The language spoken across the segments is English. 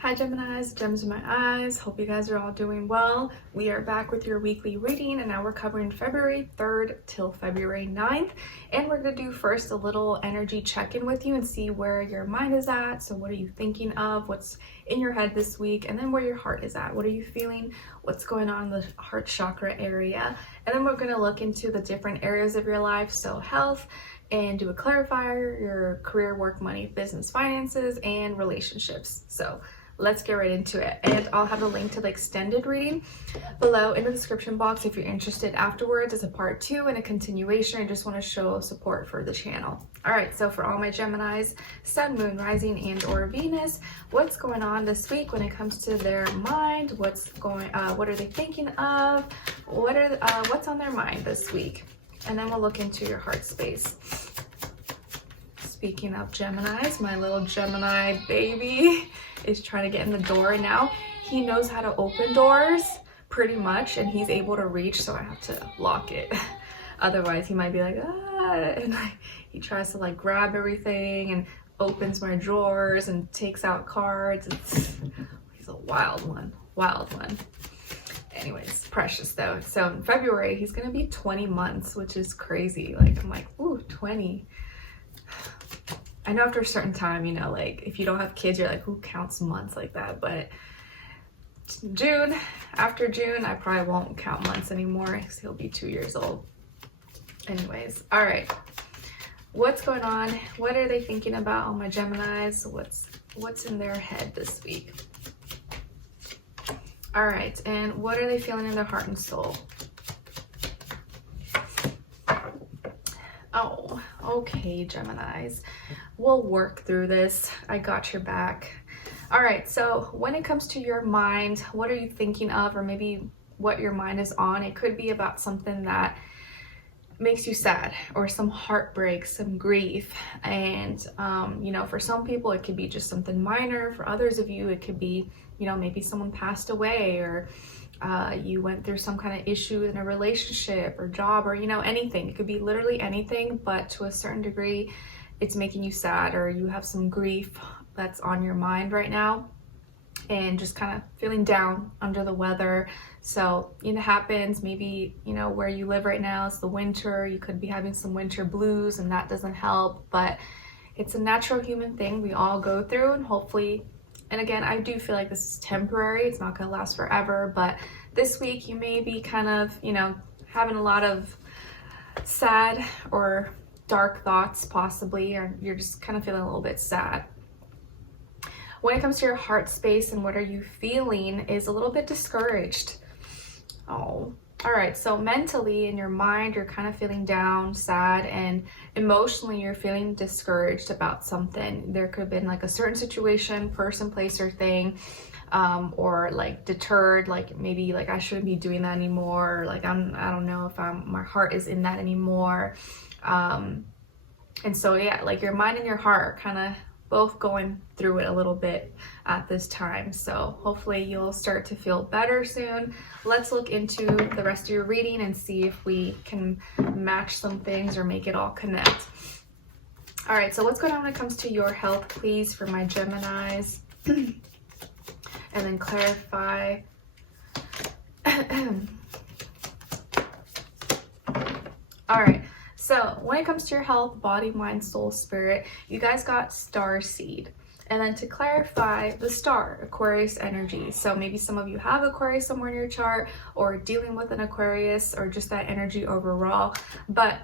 Hi Geminis, gems in my eyes. Hope you guys are all doing well. We are back with your weekly reading, and now we're covering February 3rd till February 9th. And we're going to do first a little energy check-in with you and see where your mind is at. So what are you thinking of? What's in your head this week? And then where your heart is at. What are you feeling? What's going on in the heart chakra area? And then we're going to look into the different areas of your life. So health, and do a clarifier, your career, work, money, business, finances, and relationships. So let's get right into it. And I'll have a link to the extended reading below in the description box if you're interested afterwards as a part 2 and a continuation. I just want to show support for the channel. All right, so for all my Geminis, Sun, Moon, Rising, and or Venus, what's going on this week when it comes to their mind? What are they thinking of? What's on their mind this week? And then we'll look into your heart space. Speaking of Geminis, my little Gemini baby is trying to get in the door, and now he knows how to open doors pretty much, and he's able to reach, so I have to lock it. Otherwise he might be like, and he tries to grab everything and opens my drawers and takes out cards. He's a wild one. Anyways, precious though. So in February he's gonna be 20 months, which is crazy. I'm like, ooh, 20. I know after a certain time, if you don't have kids, you're like, who counts months like that? But after June, I probably won't count months anymore because he'll be 2 years old. Anyways, all right. What's going on? What are they thinking about, all my Geminis? What's in their head this week? All right, and what are they feeling in their heart and soul? Oh, okay, Geminis. We'll work through this. I got your back. All right, so when it comes to your mind, what are you thinking of, or maybe what your mind is on? It could be about something that makes you sad, or some heartbreak, some grief. And, for some people, it could be just something minor. For others of you, it could be, maybe someone passed away, or you went through some kind of issue in a relationship or job, or anything. It could be literally anything, but to a certain degree it's making you sad, or you have some grief that's on your mind right now and just kind of feeling down, under the weather. So it happens. Maybe where you live right now is the winter. You could be having some winter blues, and that doesn't help, but it's a natural human thing we all go through. And hopefully, and again, I do feel like this is temporary. It's not going to last forever. But this week you may be kind of, having a lot of sad or dark thoughts possibly, or you're just kind of feeling a little bit sad. When it comes to your heart space and what are you feeling is a little bit discouraged. Oh, all right. So mentally, in your mind, you're kind of feeling down, sad, and emotionally you're feeling discouraged about something. There could have been a certain situation, person, place, or thing, or deterred, maybe I shouldn't be doing that anymore, or I don't know if my heart is in that anymore. And so yeah, your mind and your heart are kind of both going through it a little bit at this time. So hopefully you'll start to feel better soon. Let's look into the rest of your reading and see if we can match some things or make it all connect. All right, so what's going on when it comes to your health, please, for my Geminis? And then clarify. All right. So when it comes to your health, body, mind, soul, spirit, you guys got star seed. And then to clarify, the star, Aquarius energy. So maybe some of you have Aquarius somewhere in your chart, or dealing with an Aquarius, or just that energy overall. But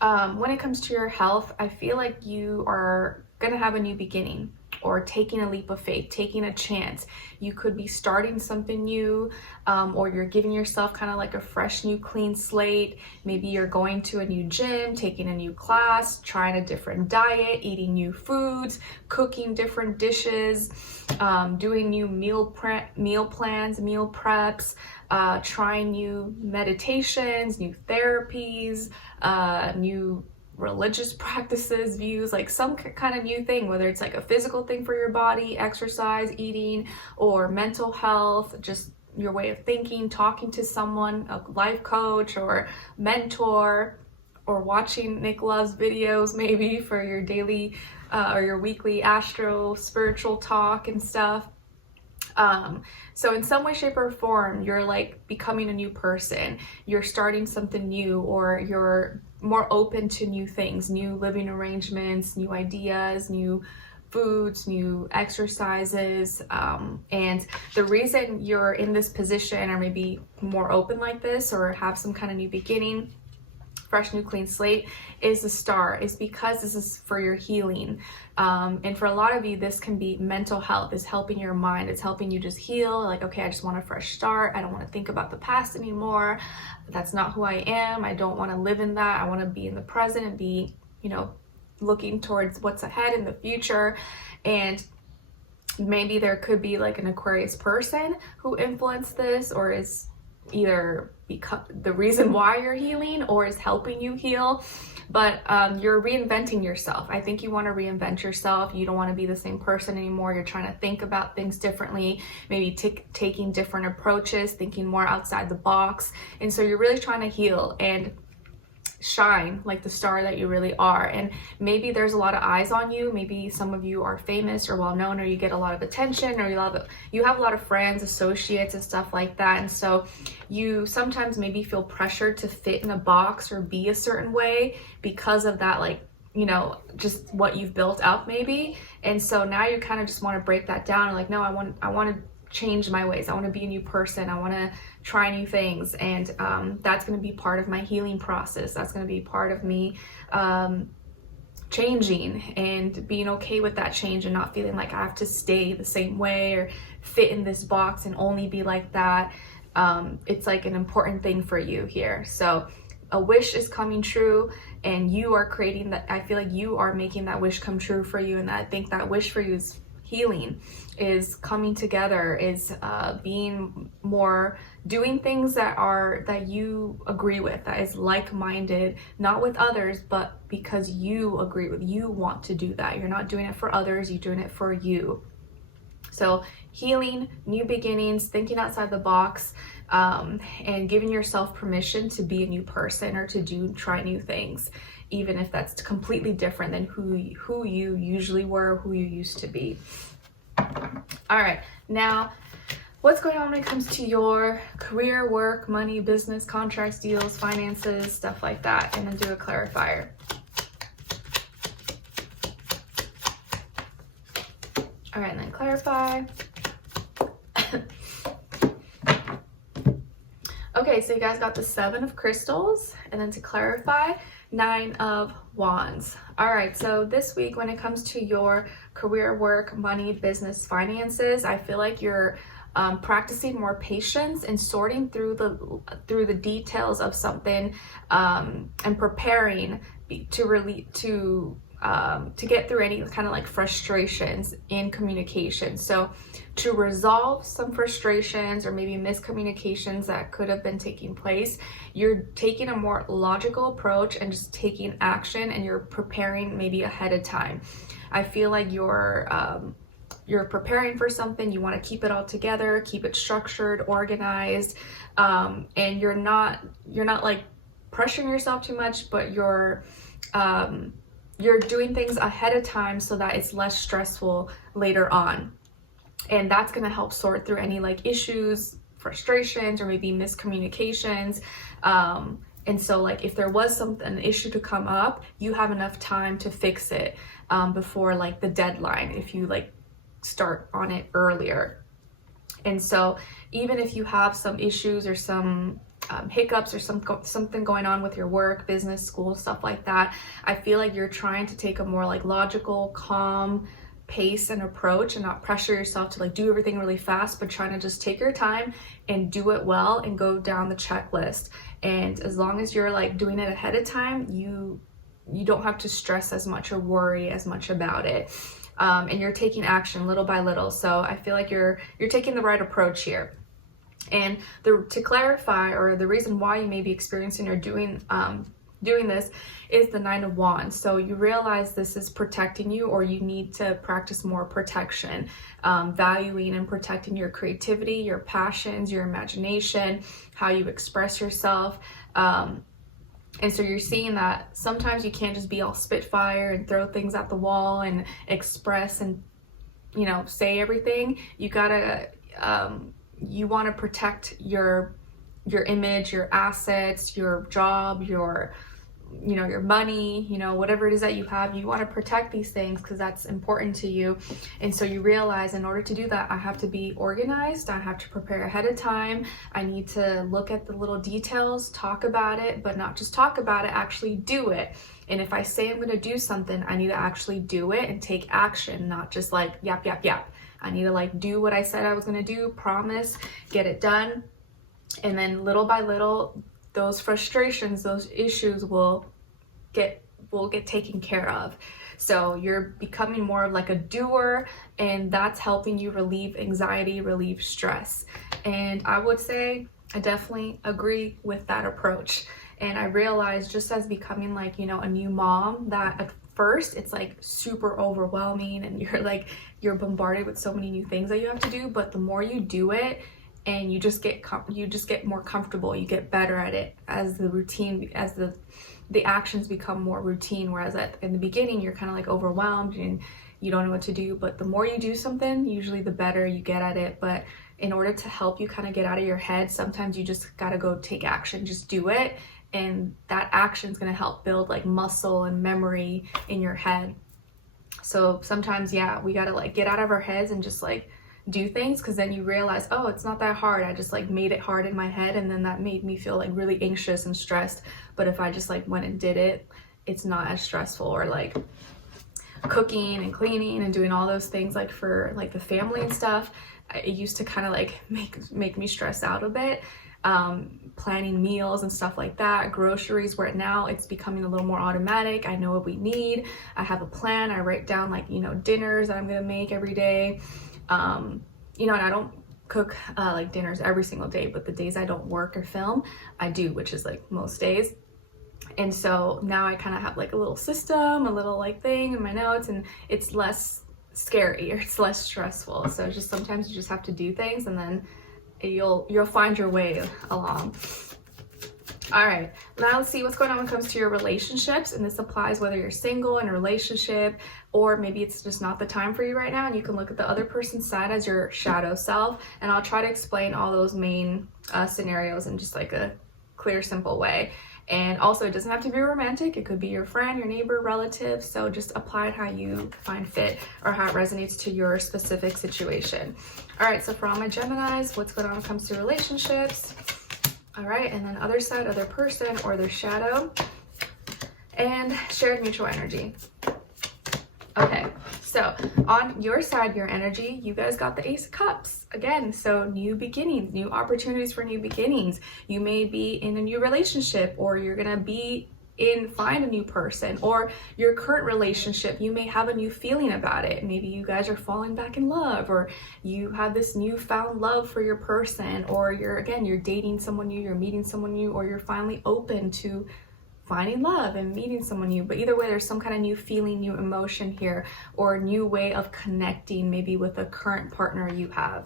when it comes to your health, I feel like you are going to have a new beginning, or taking a leap of faith, taking a chance. You could be starting something new, or you're giving yourself kind of a fresh, new, clean slate. Maybe you're going to a new gym, taking a new class, trying a different diet, eating new foods, cooking different dishes, doing new meal plans, meal preps, trying new meditations, new therapies, new religious practices, views, some kind of new thing, whether it's a physical thing for your body, exercise, eating, or mental health, just your way of thinking, talking to someone, a life coach or mentor, or watching Nicloves videos maybe for your daily or your weekly astro spiritual talk and stuff. So in some way, shape, or form, you're like becoming a new person, you're starting something new, or you're more open to new things, new living arrangements, new ideas, new foods, new exercises. And the reason you're in this position, or maybe more open like this, or have some kind of new beginning, fresh, new, clean slate, is the star, is because this is for your healing. And for a lot of you, this can be mental health, is helping your mind. It's helping you just heal. Like, okay, I just want a fresh start. I don't want to think about the past anymore. That's not who I am. I don't want to live in that. I want to be in the present and be, you know, looking towards what's ahead in the future. And maybe there could be like an Aquarius person who influenced this, or is either the reason why you're healing, or is helping you heal. But you're reinventing yourself. I think you want to reinvent yourself. You don't want to be the same person anymore. You're trying to think about things differently, maybe taking different approaches, thinking more outside the box. And so you're really trying to heal and shine like the star that you really are. And maybe there's a lot of eyes on you. Maybe some of you are famous or well known, or you get a lot of attention, or you have a lot of friends, associates, and stuff like that. And so you sometimes maybe feel pressured to fit in a box or be a certain way because of that, like, you know, just what you've built up maybe. And so now you kind of just want to break that down, and like, no, I want to change my ways. I want to be a new person. I want to try new things. And that's going to be part of my healing process. That's going to be part of me changing and being okay with that change, and not feeling like I have to stay the same way or fit in this box and only be like that. It's like an important thing for you here. So a wish is coming true, and you are creating that. I feel like you are making that wish come true for you. And I think that wish for you is healing, is coming together, is being more, doing things that you agree with, that is like-minded, not with others, but because you agree with, you want to do that. You're not doing it for others, you're doing it for you. So healing, new beginnings, thinking outside the box, and giving yourself permission to be a new person, or to try new things, even if that's completely different than who you usually were, who you used to be. All right, now what's going on when it comes to your career, work, money, business, contracts, deals, finances, stuff like that, and then do a clarifier. All right, and then clarify. Okay, so you guys got the 7 of crystals, and then to clarify, 9 of wands. All right, so this week when it comes to your career, work, money, business, finances, I feel like you're practicing more patience and sorting through the details of something, and preparing to get through any kind of like frustrations in communication. So to resolve some frustrations or maybe miscommunications that could have been taking place, you're taking a more logical approach and just taking action, and you're preparing maybe ahead of time. I feel like you're preparing for something. You want to keep it all together, keep it structured, organized, and you're not like pressuring yourself too much, but you're doing things ahead of time so that it's less stressful later on. And that's going to help sort through any like issues, frustrations, or maybe miscommunications. And so like if there was an issue to come up, you have enough time to fix it before like the deadline, if you like start on it earlier. And so even if you have some issues or some hiccups or something going on with your work, business, school, stuff like that, I feel like you're trying to take a more like logical, calm pace and approach, and not pressure yourself to like do everything really fast, but trying to just take your time and do it well and go down the checklist. And as long as you're like doing it ahead of time, you don't have to stress as much or worry as much about it. And you're taking action little by little. So I feel like you're taking the right approach here. And to clarify, or the reason why you may be experiencing or doing this, is the 9 of wands. So you realize this is protecting you, or you need to practice more protection, valuing and protecting your creativity, your passions, your imagination, how you express yourself. And so you're seeing that sometimes you can't just be all spitfire and throw things at the wall and express and, you know, say everything. You gotta, you want to protect your image, your assets, your job, your, you know, your money, you know, whatever it is that you have. You want to protect these things because that's important to you. And so you realize, in order to do that, I have to be organized. I have to prepare ahead of time. I need to look at the little details, talk about it, but not just talk about it, actually do it. And if I say I'm going to do something, I need to actually do it and take action, not just like yap, yap, yap. I need to like do what I said I was going to do, promise, get it done. And then little by little, those frustrations, those issues will get taken care of. So you're becoming more of like a doer, and that's helping you relieve anxiety, relieve stress. And I would say I definitely agree with that approach. And I realized, just as becoming like, you know, a new mom, that at first it's like super overwhelming and you're bombarded with so many new things that you have to do. But the more you do it, and you just get more comfortable, you get better at it as the routine, as the actions become more routine. Whereas in the beginning, you're kind of like overwhelmed and you don't know what to do. But the more you do something, usually the better you get at it. But in order to help you kind of get out of your head, sometimes you just gotta go take action, just do it. And that action is gonna help build like muscle and memory in your head. So sometimes, yeah, we gotta like get out of our heads and just like do things, because then you realize, oh, it's not that hard. I just like made it hard in my head, and then that made me feel like really anxious and stressed. But if I just like went and did it, it's not as stressful. Or like cooking and cleaning and doing all those things like for like the family and stuff, it used to kind of like make me stress out a bit. Planning meals and stuff like that, groceries, where now it's becoming a little more automatic. I know what we need. I have a plan. I write down like, you know, dinners that I'm gonna make every day. You know, and I don't cook like dinners every single day, but the days I don't work or film, I do, which is like most days. And so now I kind of have like a little system, a little like thing in my notes, and it's less scary, or it's less stressful. So just sometimes you just have to do things, and then you'll find your way along. All right, now let's see what's going on when it comes to your relationships. And this applies whether you're single, in a relationship, or maybe it's just not the time for you right now. And you can look at the other person's side as your shadow self. And I'll try to explain all those main scenarios in just like a clear, simple way. And also, it doesn't have to be romantic. It could be your friend, your neighbor, relative. So just apply it how you find fit, or how it resonates to your specific situation. All right, so for all my Geminis, what's going on when it comes to relationships? All right, and then other side, other person, or their shadow, and shared mutual energy. Okay, so on your side, your energy, you guys got the Ace of Cups again. So new beginnings, new opportunities for new beginnings. You may be in a new relationship, or you're gonna find a new person, or your current relationship, you may have a new feeling about it. Maybe you guys are falling back in love, or you have this newfound love for your person, or you're dating someone new, you're meeting someone new, or you're finally open to finding love and meeting someone new. But either way, there's some kind of new feeling, new emotion here, or a new way of connecting maybe with a current partner you have.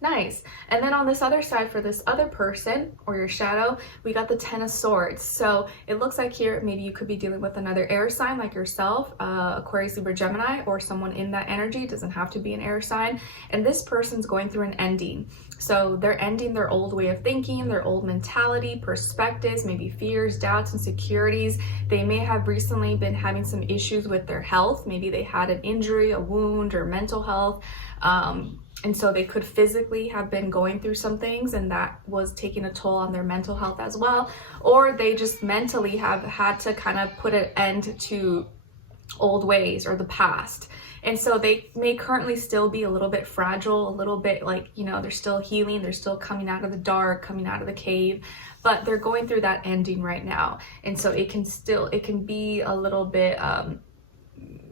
Nice. And then on this other side, for this other person or your shadow, we got the Ten of Swords. So it looks like here maybe you could be dealing with another air sign like yourself, Aquarius, Libra, Gemini, or someone in that energy. It doesn't have to be an air sign. And this person's going through an ending. So they're ending their old way of thinking, their old mentality, perspectives, maybe fears, doubts, insecurities. They may have recently been having some issues with their health. Maybe they had an injury, a wound, or mental health. And so they could physically have been going through some things, and that was taking a toll on their mental health as well. Or they just mentally have had to kind of put an end to old ways or the past. And so they may currently still be a little bit fragile, a little bit like, you know, they're still healing, they're still coming out of the dark, coming out of the cave, but they're going through that ending right now. And so it can be a little bit,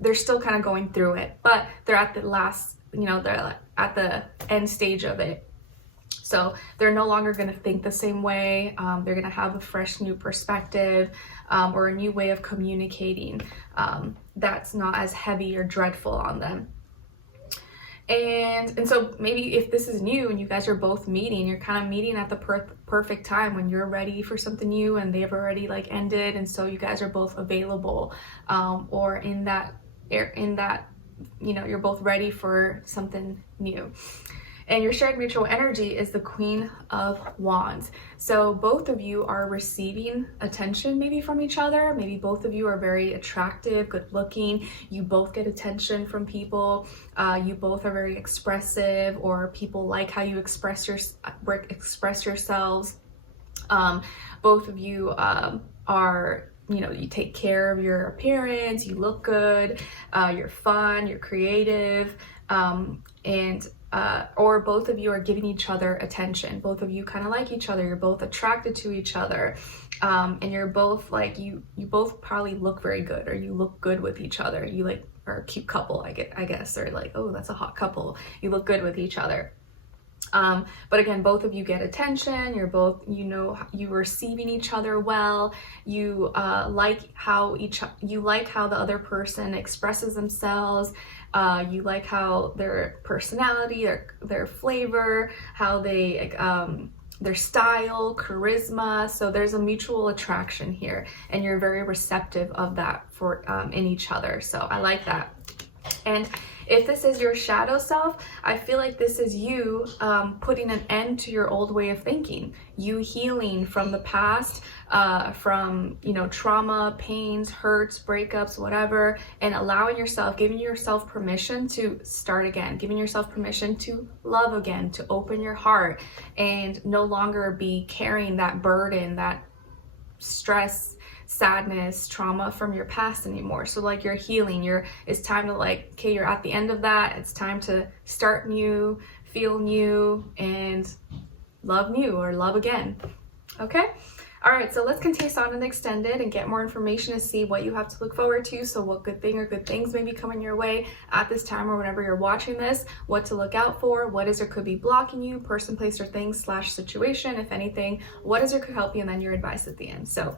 they're still kind of going through it, but they're at the last, you know, they're at the end stage of it. So they're no longer going to think the same way. They're going to have a fresh new perspective, or a new way of communicating that's not as heavy or dreadful on them. And so maybe if this is new and you guys are both meeting, you're kind of meeting at the perfect time when you're ready for something new and they've already like ended, and so you guys are both available, or in that you're both ready for something new. And your shared mutual energy is the Queen of Wands. So both of you are receiving attention maybe from each other. Maybe both of you are very attractive, good looking. You both get attention from people. You both are very expressive, or people like how you express yourselves. Both of you are, you take care of your appearance, you look good, you're fun, you're creative, or both of you are giving each other attention. Both of you kind of like each other. You're both attracted to each other, and you're both like, you both probably look very good, or you look good with each other. You like are a cute couple, I guess, or like, oh, that's a hot couple. You look good with each other. But again, both of you get attention. You're both, you receiving each other well. You like how the other person expresses themselves. You like how their personality, their flavor, how they their style, charisma. So there's a mutual attraction here, and you're very receptive of that for in each other. So I like that. And if this is your shadow self, I feel like this is you putting an end to your old way of thinking, you healing from the past, from trauma, pains, hurts, breakups, whatever, and allowing yourself, giving yourself permission to start again, giving yourself permission to love again, to open your heart, and no longer be carrying that burden, that stress, sadness, trauma from your past anymore. So like you're healing, it's time to you're at the end of that. It's time to start new, feel new, and love new, or love again. Okay. All right, so let's continue on and extended and get more information to see what you have to look forward to. So what good thing or good things may be coming your way at this time or whenever you're watching this, what to look out for, what is or could be blocking you, person, place, or thing / situation, if anything, what is or could help you, and then your advice at the end. So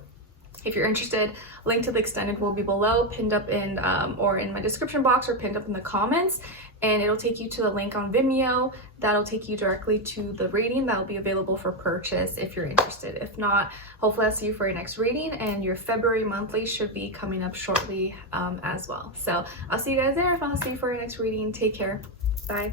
if you're interested, link to the extended will be below, pinned up in or in my description box, or pinned up in the comments, and it'll take you to the link on Vimeo. That'll take you directly to the reading that'll be available for purchase if you're interested. If not, hopefully I'll see you for your next reading, and your February monthly should be coming up shortly as well. So I'll see you guys there. If I'll see you for your next reading, take care. Bye.